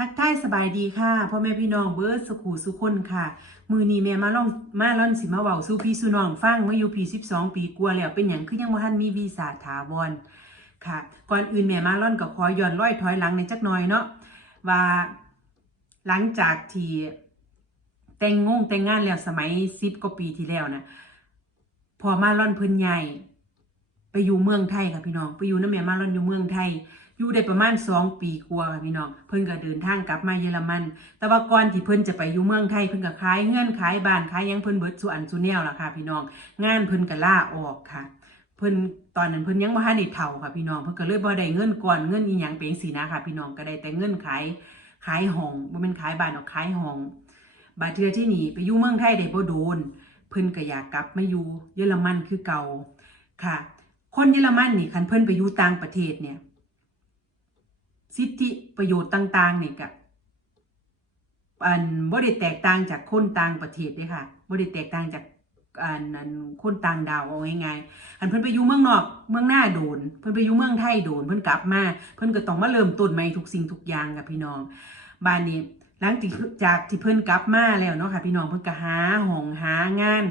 ทักทายสบายดีค่ะพ่อแม่พี่น้องเบิร์ดสุขูสุคนค่ะ มือนี้แม่มาล่องมาล่อนสิมาเว้าสู่พี่สู่น้องฟังเมื่ออยู่ปี12ปีกว่าแล้วเป็นหยังคือยังบ่ทันมีวีซ่าถาวรค่ะ ก่อนอื่นแม่มาล่อนก็ขอย้อนร้อยถอยหลังในจักหน่อยเนาะว่าหลังจากที่แต่งงงแต่งงานแล้วสมัย10กว่าปีที่แล้วนะพอมาล่อนเพิ่นใหญ่ไปอยู่เมืองไทยค่ะพี่น้องไปอยู่น้ำแม่มาล่อนอยู่เมืองไทย อยู่ได้ประมาณสองปีกว่าค่ะพี่น้องเพิ่นก็เดินทางกลับมาเยอรมัน แต่ว่าก่อนที่เพิ่นจะไปอยู่เมืองไทยเพิ่นก็ขายเงื่อนขายบ้านขายยังเพิ่นเบิดส่วนสุแนวล่ะค่ะพี่น้อง งานเพิ่นก็ล่าออกค่ะ เพิ่นตอนนั้นเพิ่นยังบ่ทันได้เฒ่าค่ะพี่น้องเพิ่นก็เลยบ่ได้เงินก่อนเงินอีหยังเป็นสินะค่ะ พี่น้องก็ได้แต่เงินขายขายห้องบ่แม่นขายบ้านหรอกขายห้องบาดเทื่อที่นี่ไปอยู่เมืองไทยได้บ่โดนเพิ่นก็อยากกลับมาอยู่เยอรมันคือเก่าค่ะ คนเยอรมันนี่คันเพิ่นไปอยู่ต่างประเทศเนี่ย สิทธิประโยชน์ต่างๆเนี่ยกับอันบ่ได้แตกต่างจากคนต่างประเทศเด้ค่ะบ่ได้แตกต่างจากอันนั้นคนต่างดาวเอาง่ายๆอันเพิ่นไปอยู่เมืองนอกเมืองหน้าโดน เพิ่นไปอยู่เมืองไทยโดน เพิ่นกลับมาเพิ่นก็ต้องมาเริ่มต้นใหม่ทุกสิ่งทุกอย่างค่ะพี่น้องบ้านนี้หลังจากที่เพิ่นกลับมาแล้วเนาะค่ะ พี่น้องเพิ่นก็หาห้องหางาน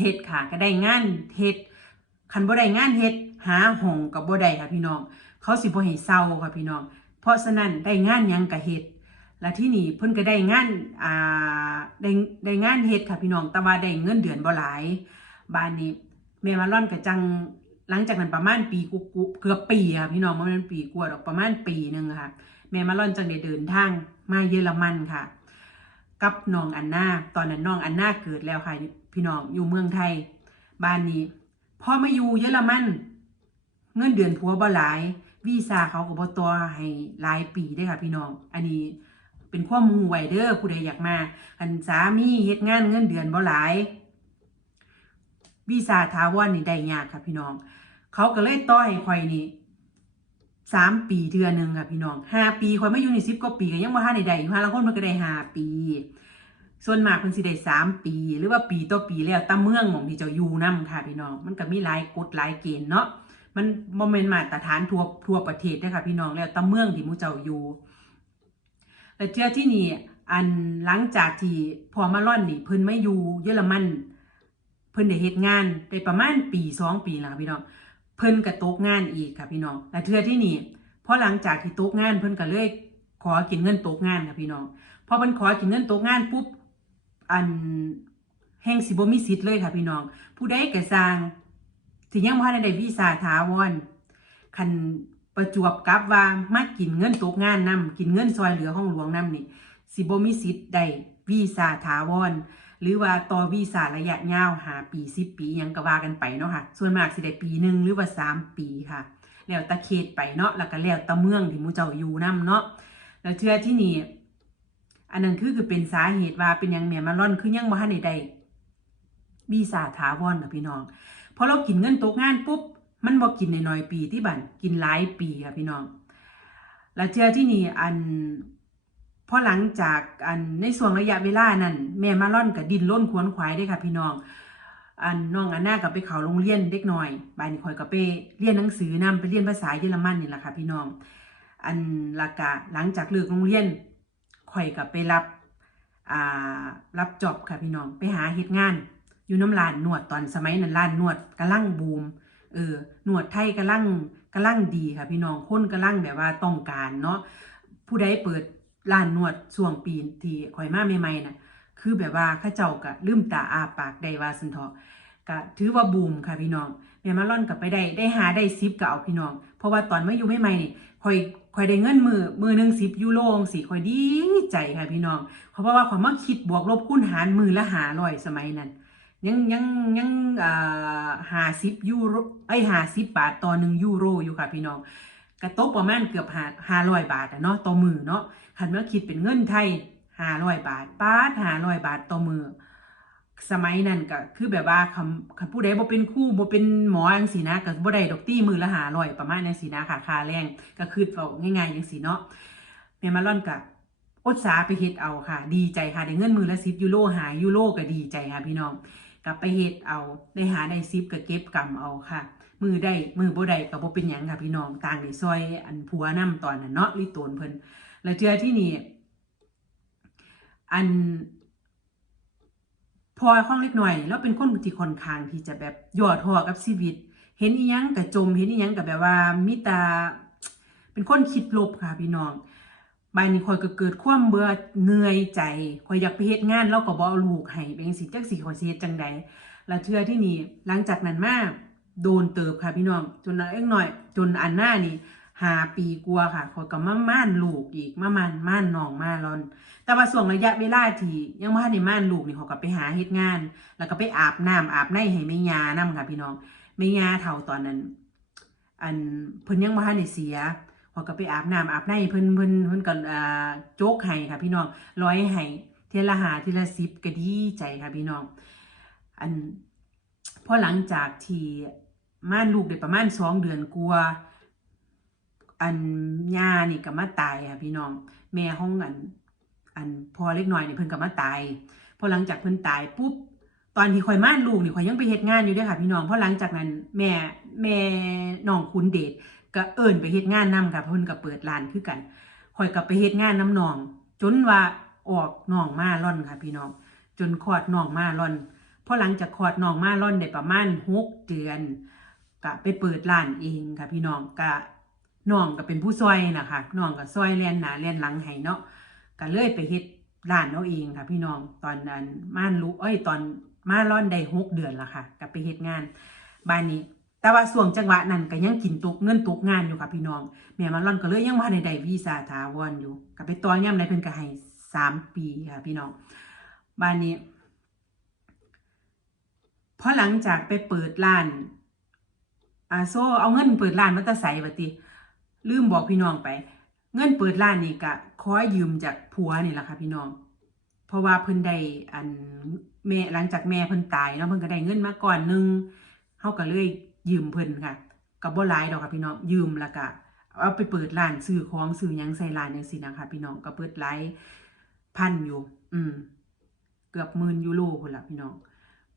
เฮ็ดค่ะ ก็ได้งานเฮ็ดคันบ่ได้งานเฮ็ดหาห้องก็บ่ได้ค่ะพี่น้อง เขาสิบ่ให้เศร้าค่ะพี่น้อง เพราะฉะนั้นได้งานยังก็เฮ็ดและที่นี่เพิ่นก็ได้งานอ่าได้ได้งานเฮ็ดค่ะพี่น้องแต่ว่าได้เงินเดือนบ่หลายบ้านนี้แม่มาร่อนก็จังหลังจากนั้นประมาณปีกุกุเกือบปีค่ะพี่น้องบ่แมันปีกว่าดอกประมาณปีหนึ่งค่ะแม่มาร่อนจังได้เดินทางมาเยอรมันค่ะ กับน้องอันนาตอนนั้นน้องอันนาเกิดแล้วค่ะ พี่น้องอยู่เมืองไทยบ้านนี้พอมาอยู่เยอรมัน เงินเดือนผัวบ่หลาย วีซ่าเขาก็บ่ต่อให้หลายปีเด้ค่ะ พี่น้อง อันนี้เป็นความมูไวเด้อผู้ใดอยากมาอันสามีเฮ็ดงานเงินเดือนบ่หลายวีซ่าถาวรนี่ได้ยากค่ะ พี่น้อง เขาก็เลยต่อให้ข่อยนี่สามปีเทื่อหนึ่งค่ะพี่น้องห้าปีข่อยไมาอยู่นี่สิบกว่าปีก็ยังบ่ทันได้ได้อยู่ห้าลางคนมันก็ได้ห้าปี ส่วนมากเพิ่นสิได้สามปี หรือว่าปีต่อปีแล้วตามเมืองหม่องที่เจ้าอยู่นํค่ะพี่น้อง มันก็มีหลายกฎหลายเกณฑ์เนาะ มันบ่แม่นมาตรฐานทั่วทั่วประเทศเด้อค่ะพี่น้องแล้วตาเมืองที่มูเจ้าอยู่แล้วเจ้าที่นี่อันหลังจากที่พอมาร่อนนี่เพิ่นไม่อยู่เยอรมัน เพิ่นได้เฮ็ดงานได้ประมาณปีสองปีแล้วค่ะพี่น้องเพิ่นก็ตกงานอีกค่ะพี่น้องและเทื่อที่นี่พอหลังจากที่ตกงานเพิ่นก็เลยขอกินเงินตกงานค่ะพี่น้องพอเพิ่นขอกินเงินตกงานปุ๊บอันแห่งสิบ่มีสิทธิ์เลยค่ะพี่น้อง ผู้ใดก็สร้าง ถึงยังบ่ทันได้วีซ่าถาวรคันประจวบกับว่ามากินเงินตกงานนํกินเงินซอยเหลือของหลวงนํนี่สิบ่มีสิทธิ์ได้วีซ่าถาวรหรือว่าต่อวีซ่าระยะยาวหาปี10ปียังก็ว่ากันไปเนาะค่ะ ส่วนมากสิได้ปีหนึ่งหรือว่า3ปีค่ะ แล้วตะเขตไปเนาะแล้วก็แล้วตะเมืองที่มูเจ้าอยู่นํเนาะแล้วเทื่อที่นี่อันนั้นคือคือเป็นสาเหตุว่าเป็นยังแม่มาร่อนคือยังบ่ทันได้ได้วีซ่าถาวรค่ะพี่น้อง พอเรากินเงินตกงานปุ๊บมันบอกกินในน้อยปีที่บันกินหลายปีค่ะพี่น้อง แล้วเจอที่นี่อันพอหลังจากอันในส่วนระยะเวลานั้นแม่มาร่อนกับดินล้นควนขวายได้ค่ะพี่น้อง อันน้องอันหน่ากับไปเขาโรงเรียนเด็กน่อยบายนี้คอยกับไปเรียนหนังสือนำไปเรียนภาษาเยอรมันนี่แหละค่ะพี่น้อง อันละกะหลังจากเลิกโรงเรียนคอยกับไปรับอ่ารับจอบค่ะพี่น้องไปหาเฮ็ดงาน อยู่น้ำลานนวดตอนสมัยนั้นลานนวดกำลังบูม เออหนวดไทยกำลังกำลังดีค่ะพี่น้องคนกำลังแบบว่าต้องการเนาะ ผู้ใดเปิดร้านนวดช่วงปีที่ข่อยมาใหม่ๆน่ะ คือแบบว่าข้าเจ้าก็ลืมตาอาปากได้ว่าสันเถาะถือว่าบูมค่ะพี่น้องแม่มาล่อนกับไปได้ได้หาได้ซิปก็เอาพี่น้อง เพราะว่าตอนมาอยู่ใหม่ๆนี่ข่อยข่อยได้เงินมือมือหนึ่งสิบยูโรสิข่อยดีใจค่ะพี่น้อง เพราะว่าข่อยมาคิดบวกลบคูณหารมือละหาร้อยสมัยนั้น ยังยังยังอ่าหาสิบยูโรไอ้หาสิบบาทต่อหนึ่งยูโรอยู่ค่ะพี่น้องกระตกประมาณเกือบหาห้าร้อยบาทอะเนาะต่อมือเนาะคันเมื่อคิดเป็นเงินไทยห้าร้อยบาทป้าห้าร้อยบาทต่อมือสมัยนั้นก็คือแบบว่าคำคำผู้ใดบ่เป็นคู่บ่เป็นหมอจังซี่นะก็บ่ได้ดอกตี้มือละหาร้อยประมาณจังซี่นะค่ะค่าแรงก็คือเอาง่ายๆจังซี่เนาะแม่มาล่อนกับอดสาไปเฮ็ดเอาค่ะ ดีใจค่ะได้เงินมือละ10ยูโรหายูโรก็ดีใจค่ะพี่น้อง กลับไปเฮ็ดเอาได้หาได้ซิปก็เก็บกำเอาค่ะ มือได้มือบ่ได้ก็บ่เป็นหยังค่ะพี่น้องต่างได้ซอยอันผัวนํตอนนั้นเนาะลิโตนเพิ่นแล้วเจอที่นี่อันพอข้องเล็กหน่อย แล้วเป็นคนที่ค่อนข้างที่จะแบบย่อท้อกับชีวิต เห็นอีหยังกับจมเห็นอีหยังกับแบบว่ามิตาเป็นคนคิดลบค่ะพี่น้อง บายนี้คอยก็เกิดความเบื่อเหนื่อยใจคอยอยากไปเฮ็ดงานแล้วก็บ่เอาลูกให้เป็นจังซี่จักสิขอยสิเฮ็ดจังใดแล้วเทื่อที่นี่หลังจากนั้นมาโดนเติบค่ะพี่น้อง จนเอ็กหน่อย จนอันหน้านี่หาปีกลัวค่ะคอยก็มาม่านลูกอีกมาม่านม่านน้องมาลอน แต่ว่าส่วงระยะเวลาที่ยังบ่ทันม่านลูกนี่เขาก็ไปหาเฮ็ดงาน แล้วก็ไปอาบน้ำอาบในให้แม่ยานํค่ะพี่น้องแม่ยาเฒ่าตอนนั้น อันเพิ่นยังบ่ทันเสีย เขาก็ไปอาบน้ำอาบในเพิ่นเพิ่นเพิ่นก็อ่าโจกให้ค่ะพี่น้องร้อยให้เทละหาเทีละสิบก็ดีใจค่ะพี่น้อง อันพอหลังจากที่ม่านลูกได้ประมาณสองเดือนกลัวอันย่านี่ก็มาตายค่ะพี่น้อง แม่ห้องอัน อันพอเล็กน้อยนี่เพิ่นก็มาตายพอหลังจากเพิ่นตายปุ๊บตอนที่ข่อยม่านลูกนี่ข่อยยังไปเฮ็ดงานอยู่ด้วยค่ะพี่น้องเพราะหลังจากนั้นแม่แม่น้องคุณเดช ก็เอิ้นไปเฮ็ดงานนํค่ะเพราะเพิ่นก็เปิดร้านคือกันข่อยก็ไปเฮ็ดงานน้ำน้อง จนว่าออกน้องมาร่อนค่ะ พี่น้อง จนคลอดน้องมาร่อนพอหลังจากคลอดน้องมาร่อนได้ประมาณหกเดือนก็ไปเปิดร้านเองค่ะ พี่น้องก็น้องก็เป็นผู้ซอยนะคะน้องก็ซอยแล่นหนาแล่นหลังให้เนาะก็เลยไปเฮ็ดร้านเอาเองค่ะ พี่น้องตอนนั้นม่านรู้เอ้ยตอนมาร่อนได้หกเดือนละค่ะก็ไปเฮ็ดงานบ้านนี้ แต่ว่าส่วงจังหวะนั้นก็ยังกินตกเงินตกงานอยู่ค่ะพี่น้องแม่มาร่อนก็เลยยังบ่ทันไดวีซ่าถาวรอยู่ก็ไปต่อยามใดเพิ่นก็ให้สามปีค่ะพี่น้องบ้านนี้พอหลังจากไปเปิดร้านอาโซเอาเงินเปิดร้านมาตะใสบัดติลืมบอกพี่น้องไป เงินเปิดร้านนี่ก็ขอยืมจากผัวนี่แหละค่ะพี่น้อง เพราะว่าเพิ่นได้อันแม่หลังจากแม่เพิ่นตายเนาะเพิ่นก็ได้เงินมาก่อนหนึงเฮาก็เลย ยืมเพิ่นค่ะก็บ่หลายดอกค่ะพี่น้องยืมแล้วก็เอาไปเปิดร้านซื้อของซื้อยังใส่ร้านจังซี่นะคะพี่น้องก็เปิดหลายพันอยู่ อืม เกือบหมื่นยูโรพุ่นละพี่น้อง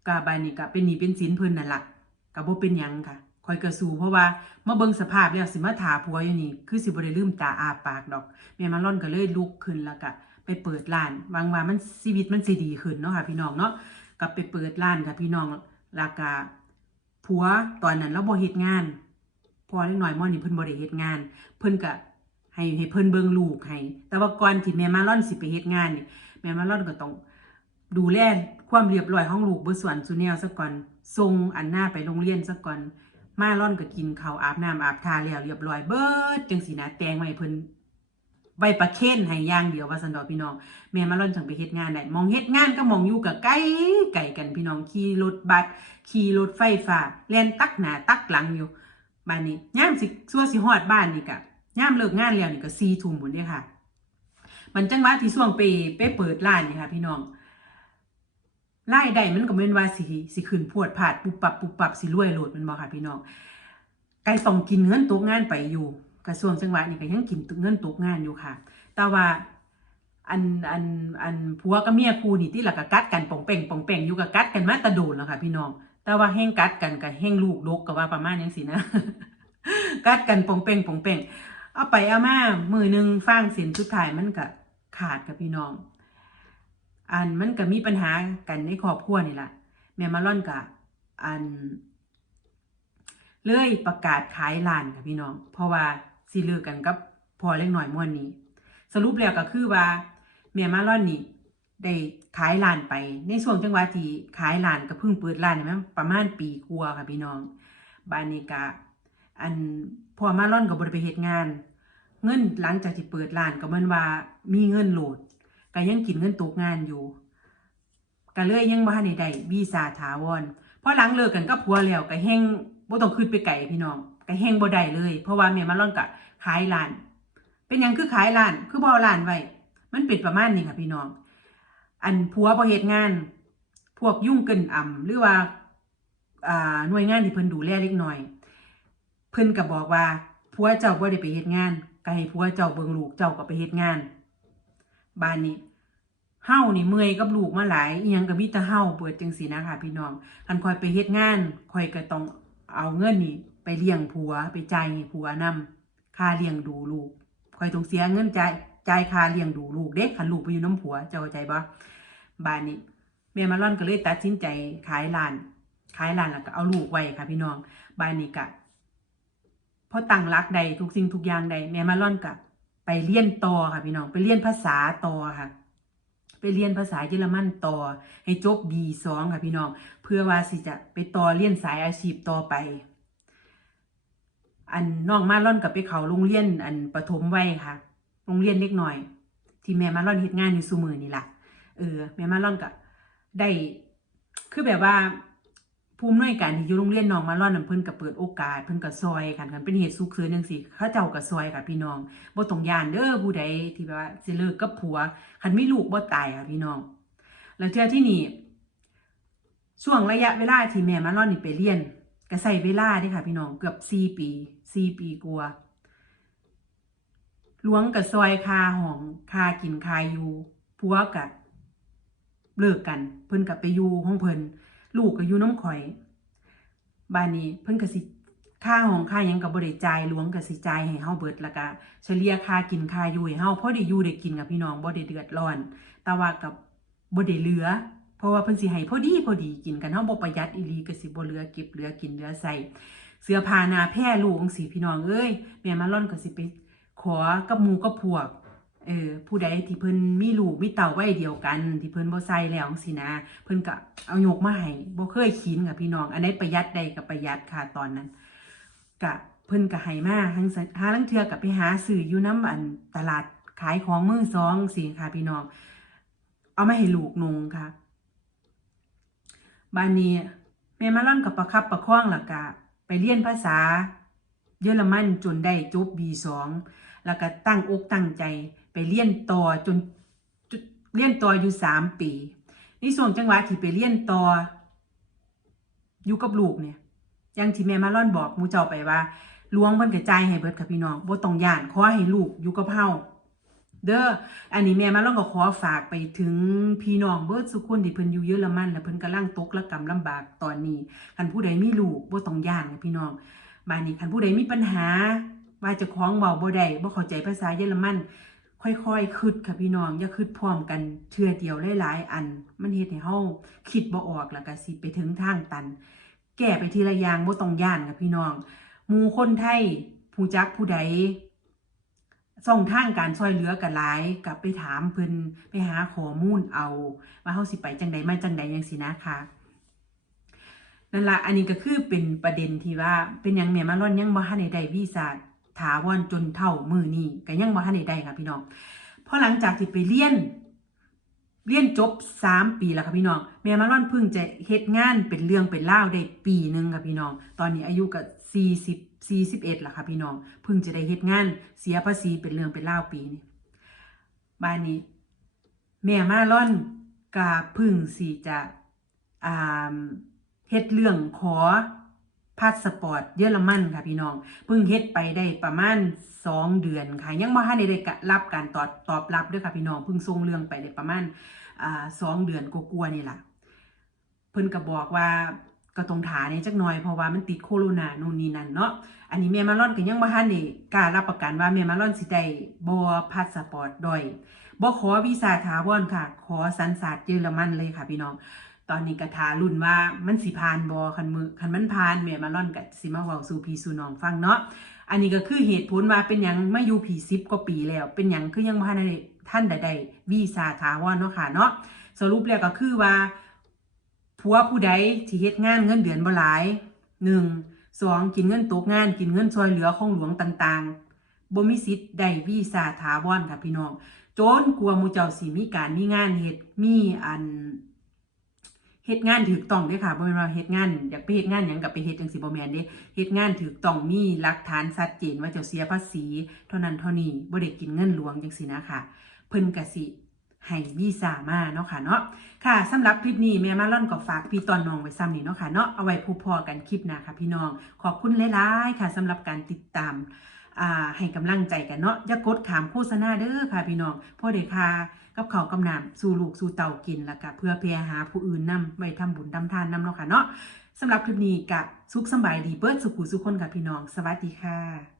ก็บายนี้ก็เป็นหนี้เป็นสินเพิ่นนั่นละก็บ่เป็นยังค่ะคอยกระสูเพราะว่าเมาเบิ่งสภาพแล้วสิมาถาผัวอยู่นี่ คือสิบ่ได้ลืมตาอาปากดอกแม่มาร่อนก็เลยลุกขึ้นแล้วก็ไปเปิดร้านวางว่ามันชีวิตมันสิดีขึ้นเนาะค่ะ พี่น้องเนาะก็ไปเปิดร้านค่ะพี่น้องแล้วก็ ผัวตอนนั้นเราบ่เฮ็ดงาน พอเล็กน้อยมอนี่เพิ่นบ่ได้เฮ็ดงาน เพิ่นก็ให้ให้เพิ่นเบิ่งลูกให้แต่ว่าก่อนที่แม่มาร่อนสิไปเฮ็ดงานนี่แม่มาร่อนก็ต้องดูแลความเรียบร้อยของลูกเบ่ส่วนสุแนวซะก่อนส่งอันหน้าไปโรงเรียนซะก่อนมาร่อนก็กินข้าวอาบน้ำอาบทาแล้วเรียบร้อยเบิดจังสีนะแตงไว้เพิ่น ไว้ประเคนให้อย่างเดียวว่าสันดอกพี่น้องแม่มาร่นจังไปเฮ็ดงานได้มองเฮ็ดงานก็มองอยู่กับไกลไกลกันพี่น้องขี่รถบัสขี่รถไฟฟ้าแล่นตักหน้าตักหลังอยู่บ้านนี้ย่ามสิซัวสิฮอดบ้านนี่ก็ย่ามเลิกงานแล้วนี่ก็4ทุ่มพุ่นเด้ค่ะ มันจังหวะที่ช่วงไปไปเปิดร้านนี่ค่ะ พี่น้องรายได้มันก็แม่นว่าสิสิขึ้นพวดผาดปุบปับปุบปับสิรวยโลดมันบ่ค่ะพี่น้องไก่ต้องกินเงินตกงานไปอยู่ กระทรวงจังหวัดนี่ก็ยังกินเงินตกงานอยู่ค่ะ แต่ว่าอันอันอันผัวกับเมียคู่นี่ที่หลักก็กัดกันป่องเป่งป่องเป่งอยู่กับกัดกันมาตะโดนแล้วค่ะ พี่น้อง แต่ว่าแห้งกัดกันกับแห้งลูกดกก็ว่าประมาณจังซี่นะ กัดกันป่องเป่งป่องเป่งเอาไปเอามามือหนึ่งฟางเส้นสุดท้ายมันก็ขาดกับพี่น้อง อันมันก็มีปัญหากันในครอบครัวนี่แหละแม่มาร่อนกับอันเลยประกาศขายร้านค่ะพี่น้อง เพราะว่า สิเลิกกันกับพอเล็กหน่อยม่วนนี้ สรุปแล้วก็คือว่าแม่มาร่อนนี่ได้ขายร้านไปในช่วงจังหวะที่ขายร้านก็เพิ่งเปิดร้านนี่มั้งประมาณปีกว่าค่ะพี่น้องบานนี้ก็อันพอมาร่อนก็บ่ได้ไปเฮ็ดงาน เงินหลังจากที่เปิดร้านก็มือนว่ามีเงินโหลดก็ยังกินเงินตกงานอยู่ก็เลยยังบ่ทันได้ได้วีซ่าถาวรพอหลังเลิกกันกับผัวแล้วก็แฮง บ่ต้องขึ้นไปไกลพี่น้องก็แฮงบ่ได้เลย เพราะว่าแม่มาล่อนก็ขายร้าน เป็นยังคือขายร้าน คือบ่ร้านไว้ มันเป็นประมาณนี้ค่ะพี่น้อง อันผัวบ่เฮ็ดงาน พวกยุ่งเกินอ่ำหรือว่าอ่าหน่วยงานที่เพิ่นดูแลเล็กน้อย เพิ่นก็บอกว่าผัวเจ้าบ่ได้ไปเฮ็ดงานก็ให้ผัวเจ้าเบิ่งลูกเจ้าก็ไปเฮ็ดงานบ้านนี้เฮานี่เมื่อยกับลูกมาหลายอีหยังก็มีแต่เฮาเปิดจังซี่นะคะพี่น้องคันคอยไปเฮ็ดงานคอยก็ต้อง เอาเงินนี่ไปเลี้ยงผัวไปจ่ายให้ผัวนำค่าเลี้ยงดูลูกคอยต้องเสียเงินจ่ายจ่ายค่าเลี้ยงดูลูกเด็กคันลูกไปอยู่น้ำผัวเจ้าใจบ่บ้านนี้แม่มาร่อนก็เลยตัดสินใจขายร้าน ขายร้านแล้วก็เอาลูกไว้ค่ะพี่น้องบ้านนี้ก็พอตั้งรักใดทุกสิ่งทุกอย่างใดแม่มาร่อนก็ไปเรียนต่อค่ะพี่น้องไปเรียนภาษาต่อค่ะ เรียนภาษาเยอรมันต่อ ให้จบ B2 ค่ะพี่น้อง เพื่อว่าสิจะไปต่อเรียนสายอาชีพต่อไป อันน้องมาล่อนกับไปเขาโรงเรียน อันประถมวัยค่ะ โรงเรียนเล็กหน่อย ที่แม่มาล่อนเฮ็ดงานอยู่ซุมือนี่แหละเออแม่มาล่อนก็ได้คือแบบว่า ภูมิหน่วยการที่อยู่โรงเรียนน้องมาล่อนนั่นเพิ่นก็เปิดโอกาสเพิ่นก็ซอยกันกันเป็นเหตุสุขเสริญจังซี่เขาเจ้าก็ซอยค่ะพี่น้องบ่ต้องย่านเด้อผู้ใดที่แบบว่าสิเลิกกับผัวคันมีลูกบ่ตายค่ะพี่น้อง แล้วเทื่อที่นี่ช่วงระยะเวลาที่แม่มาล่อนนี่ไปเรียนก็ใส่เวลาเด้ค่ะพี่น้องเกือบ4ปี4ปีกว่าหลวงกับซอยคาห้องคากินคาอยู่ผัวกับเลิกกัน เพิ่นกับไปอยู่ห้องเพิ่น ลูกก็อยู่น้ำข่อยบ้านนี้เพิ่นก็สิค่าห้องค่ายังก็บ่ได้จ่ายหลวงก็สิจายให้เฮาเบิดล้วก็เฉลี่ยค่ากินค่าอยู่ให้เฮาพอได้อยู่ได้กินกับพี่น้องบ่ได้เดือดร้อน แต่ว่ากับบ่ได้เหลือ เพราะว่าเพิ่นสิให้พอดีพอดีกินกันเฮาบ่ประหยัดอีหลีก็สิบ่เหลือเก็บเหลือกินเหลือใส่เสื้อผ้าหน้าแพร่ลูกจังซี่พี่น้องเอ้ยแม่มาล่อนก็สิไปขอกับหมู่กับพวก เออผู้ใดที่เพิ่นมีลูกมีเต่าไว้เดียวกัน ที่เพิ่นบ่ใส่แล้วจังซี่นะ เพิ่นก็เอาโยกมาให้บ่เคยคินค่ะพี่น้อง อันใดประหยัดใดก็ประหยัดค่ะตอนนั้นกะเพิ่นก็ให้มาทั้งหาลังเทือก็ไปหาซื้ออยู่น้ำอันตลาดขายของมือสองสิค่ะพี่น้อง เอามาให้ลูกนงค่ะบ้านนี้แม่มาล่อนกับประคับประคองแล้วก็ไปเรียนภาษา เยอรมันจนได้จบ B2 แล้วก็ตั้งอกตั้งใจ ไปเรียนต่อจนเรียนต่ออยู่สามปีในส่วนจังหวะที่ไปเรียนต่ออยู่กับลูกเนี่ยยังที่แม่มาล่อนบอกมูเจ้าไปว่าหลวงเพิ่นกระจายให้เบิดค่ะพี่น้องบ่ต้องย่านขอให้ลูกอยู่กับเฮาเด้ออันนี้แม่มาล่อนก็ขอฝากไปถึงพี่น้องเบิดสุกคนที่เพิ่นอยู่เยอรมันและเพิ่นกำลังตกระกำลำบากตอนนี้คันผู้ใดมีลูกบ่ต้องย่านค่ะพี่น้องบ้านนี้คันผู้ใดมีปัญหาว่าจะคล้องเบาบ่ได้บ่เข้าใจภาษาเยอรมัน ค่อยๆคิดค่ะพี่น้อง อย่าคิดพร้อมกันเทื่อเดียวหลายๆอัน มันเฮ็ดให้เฮาคิดบ่ออกแล้วก็สิไปถึงทางตัน แก้ไปทีละอย่างบ่ต้องย่านค่ะพี่น้องหมู่คนไทยผู้จักผู้ใดส่องทางการช่วยเหลือกันหลายกลับไปถามเพิ่นไปหาข้อมูลเอา ว่าเฮาสิไปจังใดมาจังใดจังซี่นะคะนั่นละอันนี้ก็คือเป็นประเด็นที่ว่าเป็นหยังแม่มาร่อนยังบ่ทันได้ได้วีซ่า ถาวรจนเท่ามือนี้ก็ยังบ่ทันได้ค่ะพี่น้องพราะหลังจากที่ไปเรียนเรียนจบสามปีแล้วค่ะพี่น้องแม่มาร่อนพิ่งจะเฮ็ดงานเป็นเรื่องเป็นเล่าได้ปีหนึ่งค่ะพี่น้อง ตอนนี้อายุก็สี่สิบสี่สิบเอ็ดแล้วค่ะพี่น้องพิ่งจะได้เฮ็ดงานเสียภาษีเป็นเรื่องเป็นเล่าปีนี้บ้านนี้ แม่มาร่อนกาพึ่งสิจะอ่าเฮ็ดเรื่องขอ พาสปอร์ตเยอรมันค่ะพี่น้องเพิ่งเฮ็ดไปได้ประมาณสองเดือนค่ะ ยังบ่ทันได้รับการตอบตอบรับด้วยค่ะพี่น้องเพิ่งส่งเรื่องไปได้ประมาณอ่าสองเดือนกว่าๆนี่แหละเพิ่นก็บอกว่าก็ต้องถาในจักหน่อยเพราะว่ามันติดโควิดนู่นนี่นั่นเนาะอันนี้แม่มาร่อนก็ยังบ่ทันได้กล้ารับประกันว่าแม่มาร่อนสิได้บ่พาสปอร์ตดอยบ่ขอวีซ่าถาวรค่ะ ขอสัญชาติเยอรมันเลยค่ะพี่น้อง ตอนนี้ก็ทารุ่นว่ามันสิผ่านบ่คันมือคันมันผ่านแม่มาร่อนก็สิมาเว้าสู่พี่สู่น้องฟังเนาะอันนี้ก็คือเหตุผลว่าเป็นหยังมาอยู่ผี10กว่าปีแล้ว เป็นหยังคือยังบ่ทันได้ท่านใดๆวีซ่าถาวรเนาะค่ะเนาะสรุปแล้วก็คือว่าผัวผู้ใดที่เฮ็ดงานเงินเดือนบ่หลายหนึ่งสองกินเงินตกงานกินเงินช่วยเหลือของหลวงต่างๆบ่มีสิทธิ์ได้วีซ่าถาวรค่ะพี่น้องโจนกลัวมูเจ้าสิมีการมีงานเฮ็ดมีอัน เฮ็ดงานถูกต้องเด้อค่ะบ่แม่นว่าเฮ็ดงานอยากไปเฮ็ดงานหยังก็ไปเฮ็ดจังซี่บ่แม่นเด้เฮ็ดงานถูกต้องมีหลักฐานชัดเจนว่าเจ้าเสียภาษีเท่านั้นเท่านี้บ่ได้กินเงินหลวงจังซี่นะค่ะ เพิ่นก็สิให้วีซ่ามาเนาะค่ะเนาะค่ะสำหรับคลิปนี้แม่มาล่อนก็ฝากพี่ตอนน้องไว้ซ้ำนี่เนาะค่ะเนาะเอาไว้พูพอกันคลิปหน้าค่ะพี่น้องขอบคุณหลายๆค่ะสำหรับการติดตาม อ่าให้กำลังใจกันเนาะอย่ากดขามโฆษณาเด้อค่ะพี่น้องพ่อเด็กค่ะกับเขาวกำนำสู่ลูกสู่เต่ากินแล้วก็เพื่อเพียหาผู้อื่นนำไปทำบุญทาทานนำเนาะค่ะเนาะสำหรับคลิปนี้กับสุขสบายดีเบิดสุขุสุขคนค่ะพี่น้อง สวัสดีค่ะ